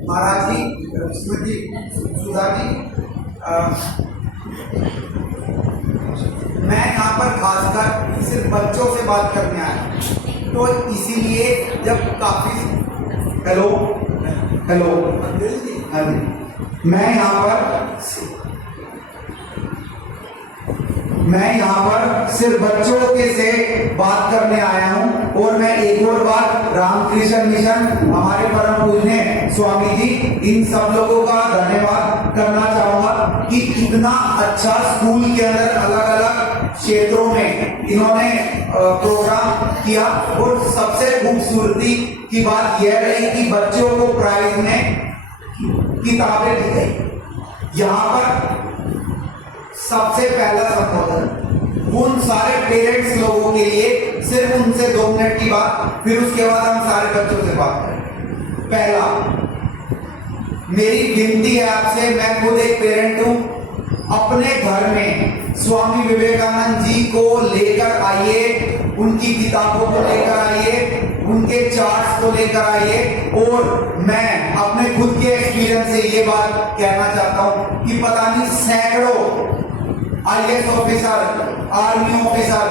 महाराज जी, स्मृति, सुधा जी, मैं यहाँ पर खासकर सिर्फ बच्चों से बात करने आया, तो इसीलिए जब काफी हेलो हेलो हाँ जी, मैं यहाँ पर सिर्फ बच्चों के से बात करने आया हूँ। और मैं एक और बात रामकृष्ण मिशन, हमारे परम पूजनीय स्वामी जी, इन सब लोगों का धन्यवाद करना चाहूंगा कि इतना अच्छा स्कूल के अंदर अलग अलग क्षेत्रों में इन्होंने प्रोग्राम किया। और सबसे खूबसूरती की बात यह रही कि बच्चों को प्राइज में किताबें दी गई। यहाँ पर सबसे पहला संबोधन उन सारे पेरेंट्स लोगों के लिए, सिर्फ उनसे 2 मिनट की बात, फिर उसके बाद हम सारे बच्चों से बात करें। पहला, मेरी विनती है आपसे, मैं खुद एक पेरेंट हूं, अपने घर में स्वामी विवेकानंद जी को लेकर आइए, उनकी किताबों को लेकर आइए, उनके चार्ट्स को लेकर आइए। और मैं अपने खुद के एक्सपीरियंस से ये बात कहना चाहता हूं कि पता नहीं सैकड़ों IAS ऑफिसर, आर्मी ऑफिसर,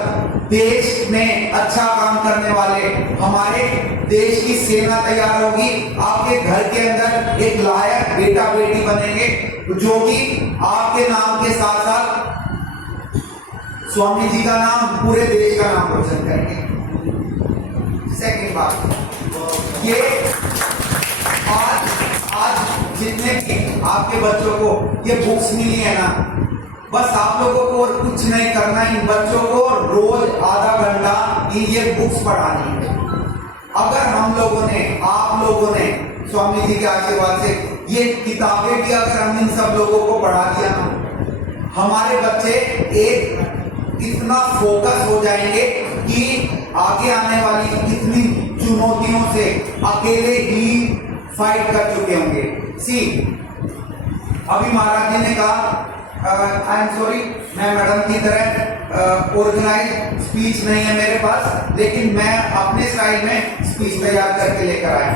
देश में अच्छा काम करने वाले, हमारे देश की सेना तैयार होगी। आपके घर के अंदर एक लायक बेटा बेटी बनेंगे जो कि आपके नाम के साथ साथ स्वामी जी का नाम, पूरे देश का नाम रोशन करेंगे। सेकंड बात, ये आज जितने भी आपके बच्चों को ये बुक्स मिली है ना, बस आप लोगों को और कुछ नहीं करना, इन बच्चों को रोज आधा घंटा ये बुक्स पढ़ानी है। अगर हम लोगों ने, आप लोगों ने स्वामी जी के आशीर्वाद से ये किताबें भी अगर हम इन सब लोगों को पढ़ा दिया ना, हमारे बच्चे एक इतना फोकस हो जाएंगे कि आगे आने वाली इतनी चुनौतियों से अकेले ही फाइट कर चुके होंगे। सी, अभी महाराज जी ने कहा, आई एम सॉरी, मैं मैडम की तरह ऑर्गेनाइज स्पीच नहीं है मेरे पास, लेकिन मैं अपने स्टाइल में स्पीच तैयार करके लेकर आया।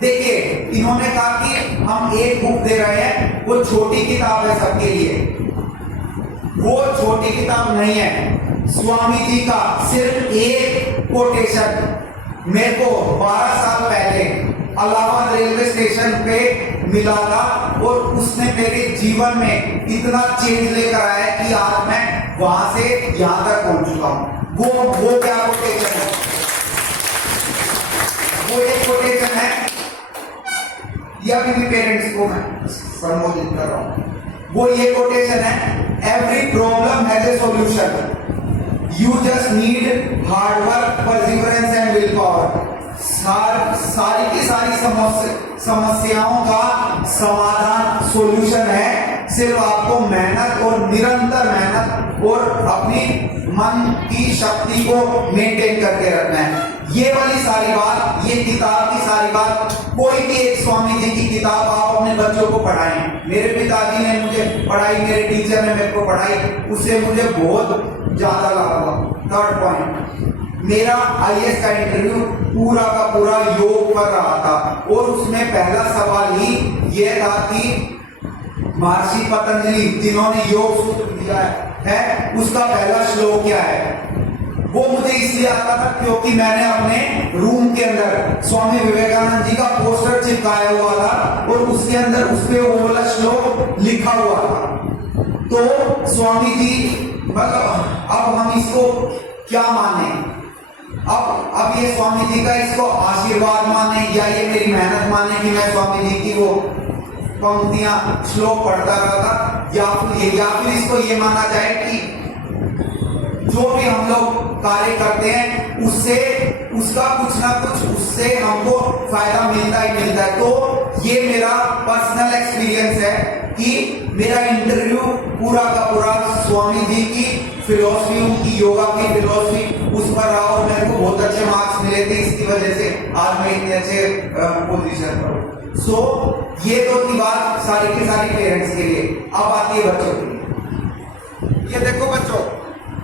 देखिए, इन्होंने कहा कि हम एक बुक दे रहे हैं, वो छोटी किताब है सबके लिए। वो छोटी किताब नहीं है। स्वामी जी का सिर्फ एक कोटेशन मेरे को 12 साल पहले इलाहाबाद रेलवे स्टेशन पे मिला था, और उसने मेरे जीवन में इतना चेंज लेकर आया कि आज मैं वहां से यहां तक पहुंच चुका हूं। वो क्या कोटेशन है? वो एक कोटेशन है, या भी पेरेंट्स को मैं संबोधित कर रहा हूं। वो ये कोटेशन है, every problem has a solution, you just need hard work, perseverance and will power. सारी की सारी समस्याओं का समाधान, सॉल्यूशन है, सिर्फ आपको मेहनत और निरंतर मेहनत और अपनी मन की शक्ति को मेंटेन करके रखना है। ये वाली सारी बात, ये किताब की सारी बात, कोई भी एक स्वामी जी की किताब आप अपने बच्चों को पढ़ाएं। मेरे पिताजी ने मुझे पढ़ाई, मेरे टीचर ने मेरे को पढ़ाई, उससे मुझे बहुत ज्यादा लाभ हुआ। थर्ड पॉइंट, मेरा IAS का इंटरव्यू पूरा का पूरा योग पर रहा था, और उसमें पहला सवाल ही यह था कि महर्षि पतंजलि जिन्होंने योग सूत्र दिया है, उसका पहला श्लोक क्या है। वो मुझे इसलिए आता था क्योंकि मैंने अपने रूम के अंदर स्वामी विवेकानंद जी का पोस्टर चिपकाया हुआ था, और उसके अंदर उसपे वो वाला श्लोक लिखा हुआ था। तो स्वामी जी, मतलब अब हम इसको क्या माने? अब ये स्वामी जी का इसको आशीर्वाद माने, या ये मेरी मेहनत माने कि मैं स्वामी जी की वो पंक्तियां, श्लोक पढ़ता रहा था, या फिर इसको ये माना जाए कि जो भी हम लोग कार्य करते हैं उससे, उसका कुछ ना कुछ उससे हमको फायदा मिलता ही मिलता है। तो ये मेरा पर्सनल एक्सपीरियंस है कि मेरा इंटरव्यू पूरा का पूरा स्वामी जी की फिलॉसफी, उनकी योगा की फिलॉसफी उस पर रहा, और मेरे को बहुत अच्छे मार्क्स मिले थे। इसकी वजह से आज मैं इतने अच्छे पोजीशन पर हूँ। सो ये तो थी बात सारी की सारी पेरेंट्स के लिए। अब आती है बच्चों के लिए। ये देखो बच्चों,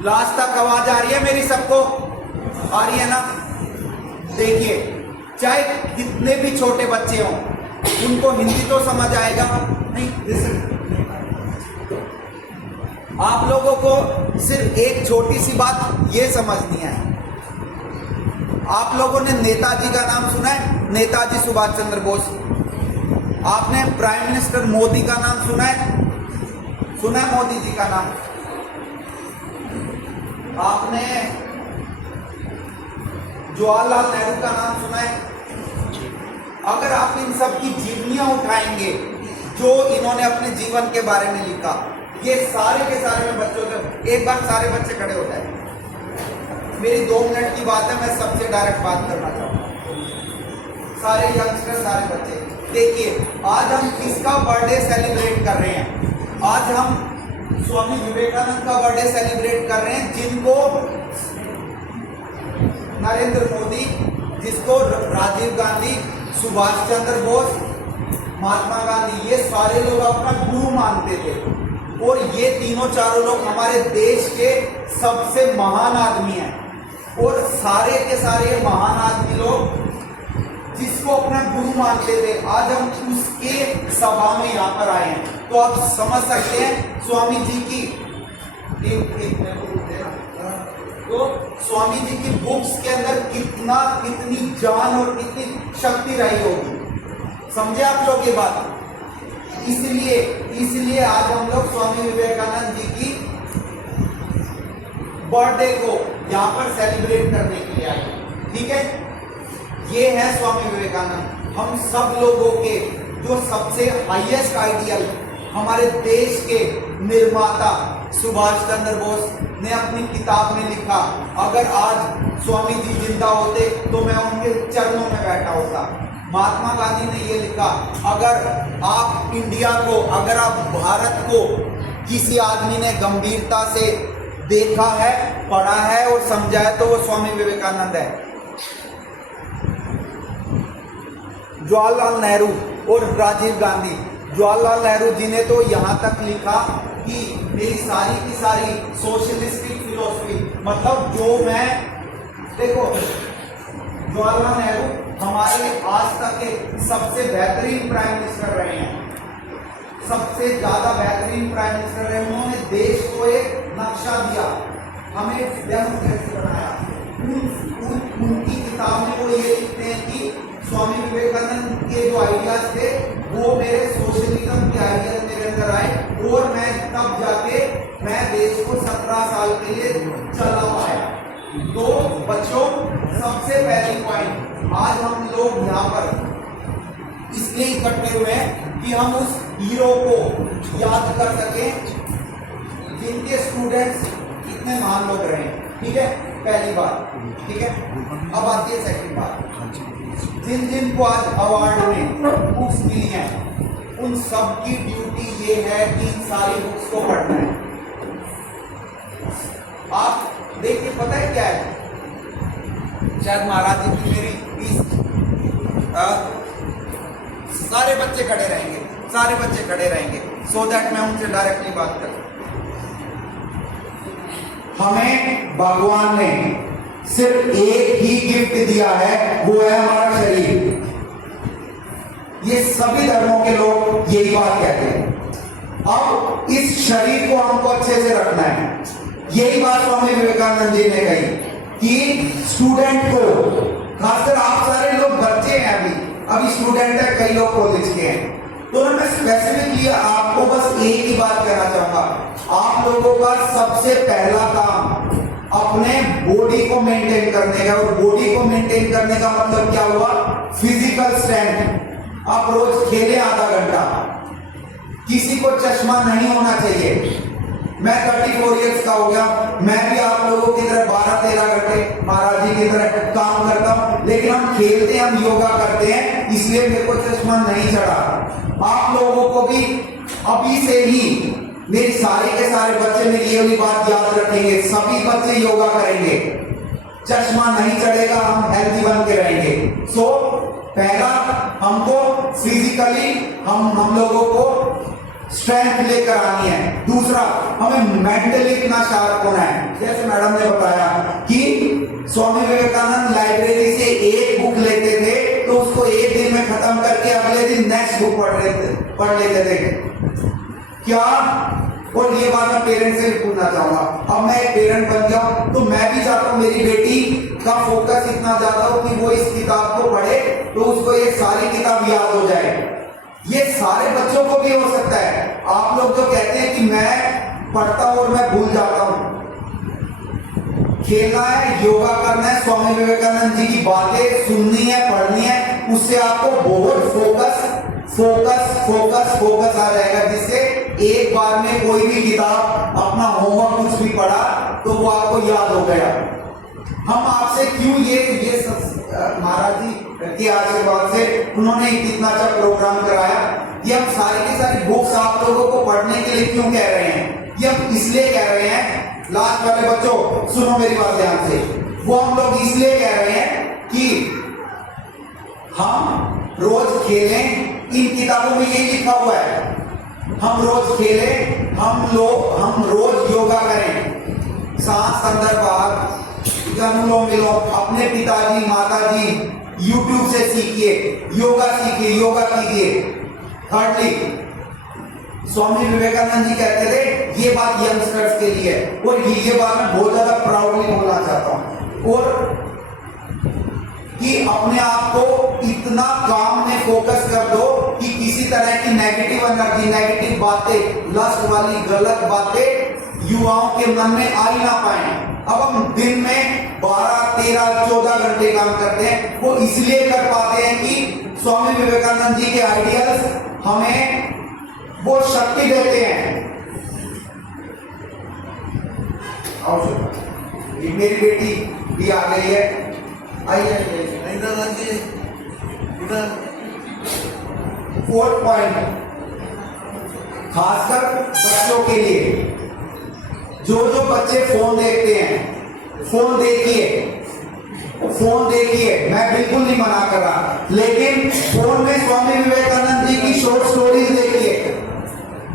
लास्ट तक आवाज आ रही है मेरी? सबको आ रही है ना? देखिए, चाहे कितने भी छोटे बच्चे हों, उनको हिंदी तो समझ आएगा नहीं। आप लोगों को सिर्फ एक छोटी सी बात ये समझनी है। आप लोगों ने नेताजी का नाम सुना है, नेताजी सुभाष चंद्र बोस। आपने प्राइम मिनिस्टर मोदी का नाम सुना है, मोदी जी का नाम। आपने जवाहरलाल नेहरू का नाम सुना है। अगर आप इन सब की जीवनियां उठाएंगे जो इन्होंने अपने जीवन के बारे में लिखा, ये सारे के सारे में बच्चों से एक बार सारे बच्चे खड़े हो जाए। मेरी 2 मिनट की बात है, मैं सबसे डायरेक्ट बात करना चाहूंगा। सारे यंगस्टर, सारे बच्चे देखिए, आज हम किसका बर्थडे सेलिब्रेट कर रहे हैं? आज हम स्वामी विवेकानंद का बर्थडे सेलिब्रेट कर रहे हैं, जिनको नरेंद्र मोदी, जिसको राजीव गांधी, सुभाष चंद्र बोस, महात्मा गांधी, ये सारे लोग अपना गुरु मानते थे। और ये तीनों चारों लोग हमारे देश के सबसे महान आदमी हैं। और सारे के सारे महान आदमी लोग जिसको अपना गुरु मानते थे, आज हम उसके सभा में यहाँ पर आए हैं। तो आप समझ सकते हैं स्वामी जी की तो स्वामी जी की बुक्स के अंदर कितनी जान और कितनी शक्ति रही होगी। समझे आप लोग ये बात? इसलिए आज हम लोग स्वामी विवेकानंद जी की बर्थडे को यहाँ पर सेलिब्रेट करने के लिए आए। ठीक है, ये है स्वामी विवेकानंद, हम सब लोगों के जो सबसे हाईएस्ट आइडियल, हमारे देश के निर्माता सुभाष चंद्र बोस ने अपनी किताब में लिखा, अगर आज स्वामी जी जिंदा होते तो मैं उनके चरणों में बैठा होता। महात्मा गांधी ने ये लिखा, अगर आप इंडिया को, अगर आप भारत को किसी आदमी ने गंभीरता से देखा है, पढ़ा है और समझा है तो वो स्वामी विवेकानंद है। जवाहरलाल नेहरू और राजीव गांधी, जवाहरलाल नेहरू जी ने तो यहाँ तक लिखा कि मेरी सारी की सारी सोशलिस्टिक फिलोसफी, मतलब जो मैं, देखो जवाहरलाल नेहरू हमारे आज तक के सबसे बेहतरीन प्राइम मिनिस्टर रहे हैं, सबसे ज्यादा बेहतरीन प्राइम मिनिस्टर रहे। उन्होंने देश को एक नक्शा दिया, हमें डेमोक्रेसी बनाया। उनकी किताब में वो ये लिखते हैं कि स्वामी विवेकानंद के जो आइडियाज थे वो मेरे सोशलिज्म के आइडियाज मेरे अंदर आए और मैं तब जाके मैं देश को 17 साल के लिए चला पाया। तो बच्चों, सबसे पहली पॉइंट, आज हम लोग यहाँ पर इसलिए इकट्ठे हुए हैं कि हम उस हीरो को याद कर सकें जिनके स्टूडेंट्स इतने महान लोग रहे। ठीक है, पहली बात। ठीक है, अब आती है सेकंड बात। जिन को आज अवार्ड में बुक्स मिली हैं, उन सब की ड्यूटी ये है कि इन सारी बुक्स को पढ़ना है। आप देखिए, पता है क्या है, शायद महाराज जी की मेरी सारे बच्चे खड़े रहेंगे, सारे बच्चे खड़े रहेंगे, सो दैट मैं उनसे डायरेक्टली बात करूं। हमें भगवान ने सिर्फ एक ही गिफ्ट दिया है, वो है हमारा शरीर। ये सभी धर्मों के लोग यही बात कहते हैं। अब इस शरीर को हमको अच्छे से रखना है। यही बात स्वामी विवेकानंद जी ने कही कि स्टूडेंट को, खासकर आप सारे लोग बच्चे हैं, अभी स्टूडेंट है, कई लोग कॉलेज के हैं, तो मैं स्पेसिफिकली आपको बस एक ही बात कहना चाहूंगा। आप लोगों का सबसे पहला काम अपने बॉडी को मेंटेन करने का, और बॉडी को मेंटेन करने का मतलब क्या हुआ? Physical strength. आप रोज खेलें आधा घंटा। किसी को चश्मा नहीं होना चाहिए। मैं 34 इयर्स का हो गया, मैं भी आप लोगों की तरह 12-13 घंटे महाराज जी की तरह काम करता हूं, लेकिन हम खेलते हैं, हम योगा करते हैं, इसलिए मेरे को चश्मा नहीं चढ़ा। आप लोगों को भी अभी से ही, मेरे सारे के सारे बच्चे मेरी ये वाली बात याद रखेंगे, सभी बच्चे योगा करेंगे, चश्मा नहीं चढ़ेगा, हम हेल्थी बन के रहेंगे। सो पहला, हमको फिजिकली हम लोगों को स्ट्रेंथ लेकर आनी है। दूसरा, हमें मेंटली इतना शार्प होना है। जैसे मैडम ने बताया कि स्वामी विवेकानंद लाइब्रेरी से एक बुक लेते थे तो उसको एक दिन में खत्म करके अगले दिन नेक्स्ट बुक पढ़ लेते थे क्या। और ये बात मैं पेरेंट्स से पूछना चाहूंगा, अब मैं एक पेरेंट बन गया हूं तो मैं भी चाहता हूं मेरी बेटी का फोकस इतना ज्यादा हो कि वो इस किताब को पढ़े तो उसको ये सारी किताब याद हो जाए। ये सारे बच्चों को भी हो सकता है। आप लोग जो कहते हैं कि मैं पढ़ता हूं और मैं भूल जाता हूं, खेलना है, योगा करना है, स्वामी विवेकानंद जी की बातें सुननी है, पढ़नी है, उससे आपको बहुत फोकस आ जाएगा, जिससे एक बार में कोई भी किताब अपना होमवर्क कुछ भी पढ़ा तो वो आपको याद हो गया। हम आपसे क्यों ये महाराज जी के आशीर्वाद से उन्होंने कितना अच्छा प्रोग्राम कराया, ये हम सारी की सारी बुक्स आप लोगों को पढ़ने के लिए क्यों कह रहे हैं, ये हम इसलिए कह रहे हैं। लास्ट वाले बच्चों सुनो मेरी बात ध्यान से, वो हम लोग इसलिए कह रहे हैं कि हम रोज खेलें, इन किताबों में ये लिखा हुआ है, हम रोज खेलें, हम रोज योगा करें, सांस अंदर बाहर, अनुलोम विलोम, अपने पिताजी माताजी YouTube से सीखिए, योगा सीखिए, योगा कीजिए। थर्डली स्वामी विवेकानंद जी कहते थे, ये बात यंगस्टर्स के लिए, और ये बात मैं बहुत ज्यादा प्राउडली बोलना चाहता हूं, और कि अपने आप को इतना काम में फोकस कर दो कि किसी तरह की नेगेटिव एनर्जी, नेगेटिव बातें, लस्ट वाली गलत बातें युवाओं के मन में आ ही ना पाए। अब हम दिन में 12, 13, 14 घंटे काम करते हैं, वो इसलिए कर पाते हैं कि स्वामी विवेकानंद जी के आइडियल्स हमें वो शक्ति देते हैं। मेरी बेटी भी आ गई है, आइए इधर। फोर्थ पॉइंट, खासकर बच्चों के लिए, जो बच्चे फोन देखते हैं, फोन देखिए, मैं बिल्कुल नहीं मना कर रहा, लेकिन फोन में स्वामी विवेकानंद जी की शॉर्ट स्टोरीज देखिए।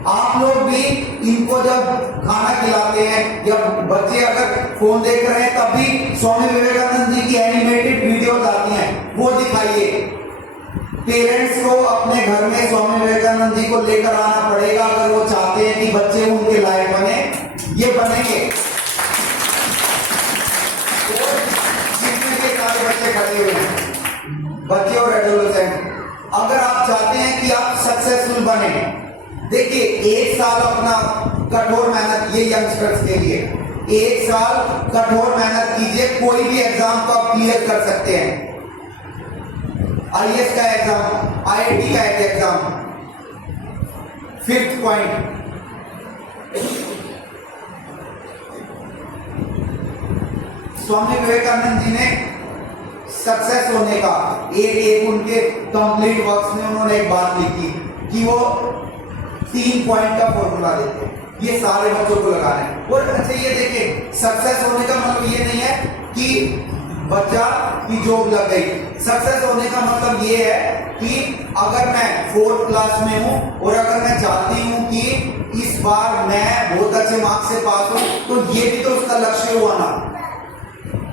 आप लोग भी इनको जब खाना खिलाते हैं, जब बच्चे अगर फोन देख रहे हैं, तब भी स्वामी विवेकानंद जी की एनिमेटेड वीडियोस आती हैं, वो दिखाइए। पेरेंट्स को अपने घर में स्वामी विवेकानंद जी को लेकर आना पड़ेगा अगर वो चाहते हैं कि बच्चे उनके लायक बने, ये बनेंगे। जितने के सारे बच्चे खड़े हुए हैं, बच्चे और एडोलेसेंट, अगर आप चाहते हैं कि आप सक्सेसफुल बने, देखिए 1 साल अपना कठोर मेहनत, ये यंगस्टर्स के लिए 1 साल कठोर मेहनत कीजिए, कोई भी एग्जाम को आप क्लियर कर सकते हैं। IAS का एग्जाम, IIT का exam. Fifth point, Swami Vivekananda ji ने सक्सेस होने का एक उनके कंप्लीट वर्क्स में उन्होंने एक बात लिखी कि वो 3 पॉइंट का फॉर्मूला देते हैं, ये सारे बच्चों को लगाना है। और अच्छा ये देखिए, सक्सेस होने का मतलब ये नहीं है कि बच्चा की जॉब लग गई। सक्सेस होने का मतलब ये है कि अगर मैं 4th क्लास में हूं और अगर मैं चाहती हूं कि इस बार मैं बहुत अच्छे मार्क्स से पास हूं, तो ये भी तो उसका लक्ष्य हुआ ना,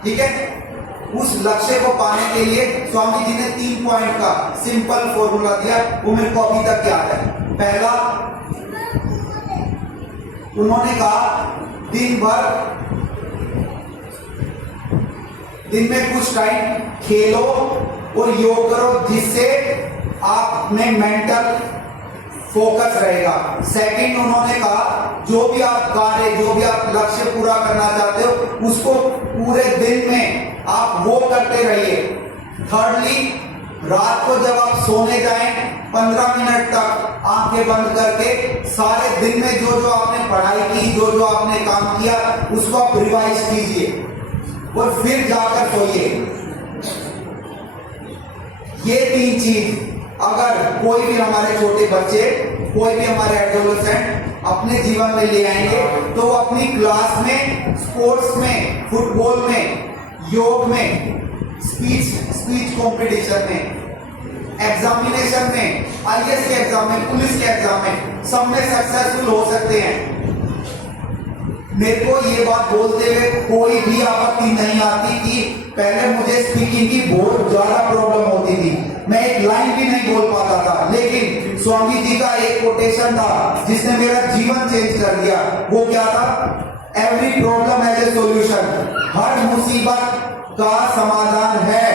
ठीक है। उस लक्ष्य को पाने के लिए स्वामी जी ने 3 पॉइंट का सिंपल फॉर्मूला दिया, वो मेरे को अभी तक याद है। पहला, उन्होंने कहा दिन में कुछ टाइम खेलो और योग करो, जिससे आप में मेंटल फोकस रहेगा। सेकंड, उन्होंने कहा जो भी आप कार्य, जो भी आप लक्ष्य पूरा करना चाहते हो, उसको पूरे दिन में आप वो करते रहिए। थर्डली, रात को जब आप सोने जाएं 15 मिनट तक आंखें बंद करके सारे दिन में जो आपने पढ़ाई की, जो आपने काम किया, उसको आप रिवाइज कीजिए और फिर जाकर सोइए। ये 3 चीज अगर कोई भी हमारे छोटे बच्चे, कोई भी हमारे एडोलेसेंट अपने जीवन में ले आएंगे, तो वो अपनी क्लास में, स्पोर्ट्स में, फुटबॉल में, योग में, स्पीच कंपटीशन में, एग्जामिनेशन में, IAS के एग्जाम में, पुलिस के एग्जाम में, सब में सक्सेसफुल हो सकते हैं। मेरे को ये बात बोलते हुए कोई भी आपत्ति नहीं आती कि पहले मुझे स्पीकिंग की बहुत ज्यादा प्रॉब्लम होती थी, मैं एक लाइन भी नहीं बोल पाता था, लेकिन स्वामी जी का एक कोटेशन था जिसने मेरा जीवन चेंज कर दिया। वो क्या था? Every problem has a solution, हर मुसीबत का समाधान है।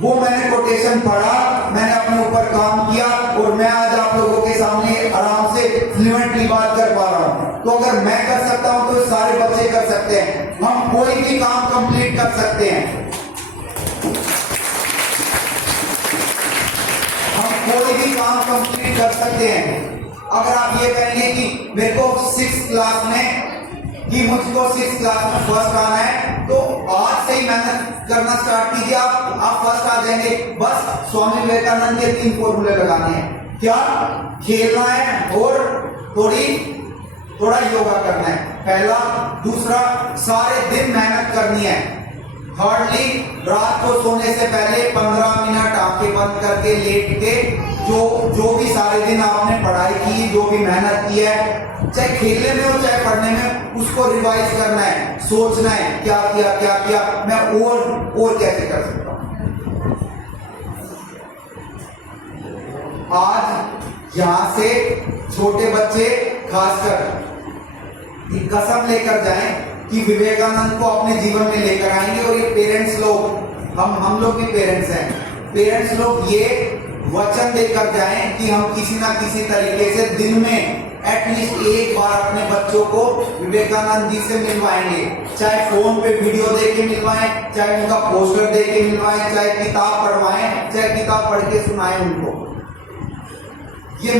वो मैंने कोटेशन पढ़ा, मैंने अपने ऊपर काम किया और मैं आज आप लोगों के सामने आराम से फ्लुएंटली बात कर पा रहा हूं। तो अगर मैं कर सकता हूं तो सारे बच्चे कर सकते हैं, हम कोई भी काम कंप्लीट कर सकते हैं। हम कोई भी काम कंप्लीट कर सकते हैं। अगर आप ये कहेंगे कि मेरे को 6th क्लास में कि मुझको 6th क्लास में फर्स्ट आना है, तो आज से ही मेहनत करना स्टार्ट कीजिए, आप फर्स्ट आ जाएंगे। बस स्वामी विवेकानंद के 3 फॉर्मूले लगाने हैं। क्या? खेलना है और थोड़ा योगा करना है, पहला। दूसरा, सारे दिन मेहनत करनी है। हार्डली रात को सोने से पहले 15 मिनट आंखें बंद करके लेट के जो भी सारे दिन आपने पढ़ाई की, जो भी मेहनत की है, चाहे खेलने में हो चाहे पढ़ने में, उसको रिवाइज करना है, सोचना है क्या किया मैं और कैसे कर सकता हूं। आज यहां से छोटे बच्चे खासकर कसम लेकर जाएं कि विवेकानंद को अपने जीवन में लेकर आएंगे। और ये पेरेंट्स लोग, हम लोग भी पेरेंट्स हैं, पेरेंट्स लोग ये वचन देकर जाएं कि हम किसी ना किसी तरीके से दिन में एटलीस्ट एक बार अपने बच्चों को विवेकानंद जी से मिलवाएंगे। चाहे फोन पे वीडियो देके मिलवाएं, चाहे उनका पोस्टर देके मिलवाएं, चाहे किताब पढ़वाएं, चाहे किताब पढ़ के सुनाएं उनको। ये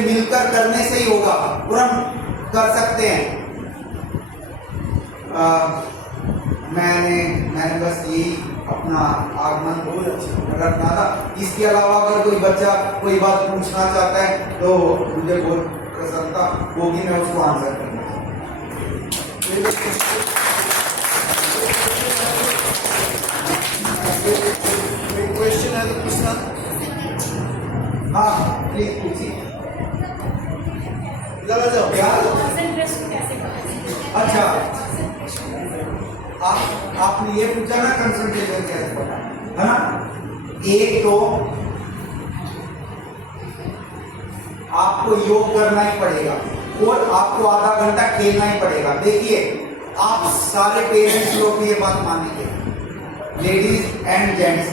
मिलकर करने से ही होगा और हम कर सकते हैं। मैंने बस यही अपना आगमन रखना था। इसके अलावा अगर कोई बच्चा कोई बात पूछना चाहता है तो मुझे बहुत प्रसन्नता होगी, मैं उसको आंसर करूंगा। क्वेश्चन है तो पूछना। हाँ प्लीज पूछिए। लगा जाओ क्या? कैसे अच्छा, आपने ये पूछा ना कंसंट्रेशन कैसे होता है ना। एक तो आपको योग करना ही पड़ेगा और आपको आधा घंटा खेलना ही पड़ेगा। देखिए, आप सारे पेरेंट्स लोग भी ये बात मानेंगे, लेडीज एंड जेंट्स,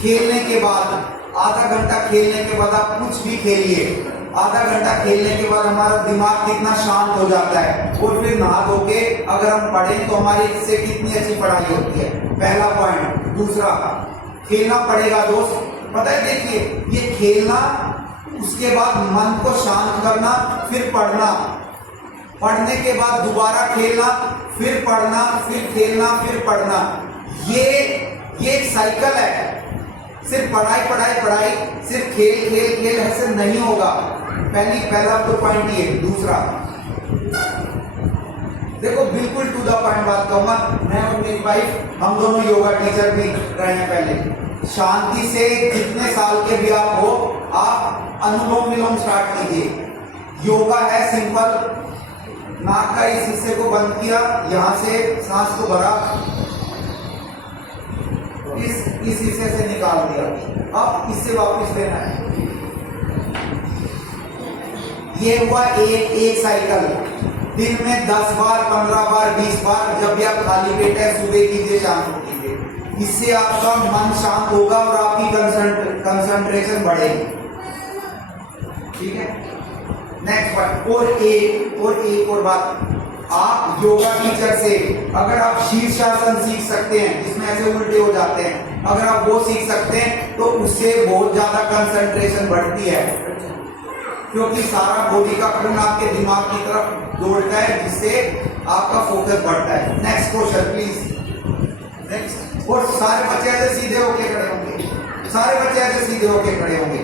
खेलने के बाद आधा घंटा खेलने के बाद आप कुछ भी खेलिए, आधा घंटा खेलने के बाद हमारा दिमाग कितना शांत हो जाता है और फिर नहा धो के अगर हम पढ़ें तो हमारी इससे कितनी अच्छी पढ़ाई होती है। पहला पॉइंट। दूसरा, खेलना पड़ेगा दोस्त। पता है, देखिए, ये खेलना, उसके बाद मन को शांत करना, फिर पढ़ना, पढ़ने के बाद दोबारा खेलना, फिर पढ़ना, फिर खेलना, फिर पढ़ना। ये एक साइकिल है। सिर्फ पढ़ाई, सिर्फ खेल ऐसे नहीं होगा। पहला तो पॉइंट ये। दूसरा, देखो, बिल्कुल टू द पॉइंट बात कहूंगा। मैं और मेरी वाइफ, हम दोनों योगा टीचर भी रहे हैं पहले। शांति से जितने साल के भी आप हो, आप अनुलोम विलोम स्टार्ट कीजिए। योगा है सिंपल, नाक का इस हिस्से को बंद किया, यहां से सांस को भरा, इस हिस्से से निकाल दिया, अब इससे वापस लेना है। ये हुआ एक साइकिल। दिन में 10 बार, 15 बार, 20 बार, जब भी आप खाली पेट है, सुबह कीजिए, शाम को कीजिए। इससे आपका मन शांत होगा और आपकी कंसंट्रेशन बढ़ेगी। ठीक है। नेक्स्ट बात, और एक और बात, आप योगा टीचर से अगर आप शीर्षासन सीख सकते हैं, जिसमें ऐसे उल्टे हो जाते हैं, अगर आप वो सीख सकते हैं तो उससे बहुत ज्यादा कंसंट्रेशन बढ़ती है, क्योंकि सारा बॉडी का खून आपके दिमाग की तरफ दौड़ता है, जिससे आपका फोकस बढ़ता है। Next question please. नेक्स्ट। और सारे बच्चे ऐसे सीधे होके खड़े होंगे, सारे बच्चे ऐसे सीधे होके खड़े होंगे।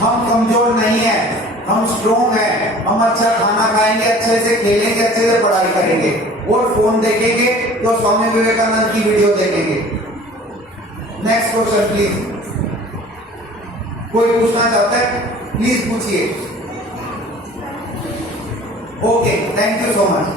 हम कमजोर नहीं है, हम स्ट्रोंग है। हम अच्छा खाना खाएंगे, अच्छे से खेलेंगे, अच्छे से पढ़ाई करेंगे और फोन देखेंगे तो स्वामी विवेकानंद की वीडियो देखेंगे। Next question please. कोई पूछना चाहता है? प्लीज पूछिए। Okay, thank you so much.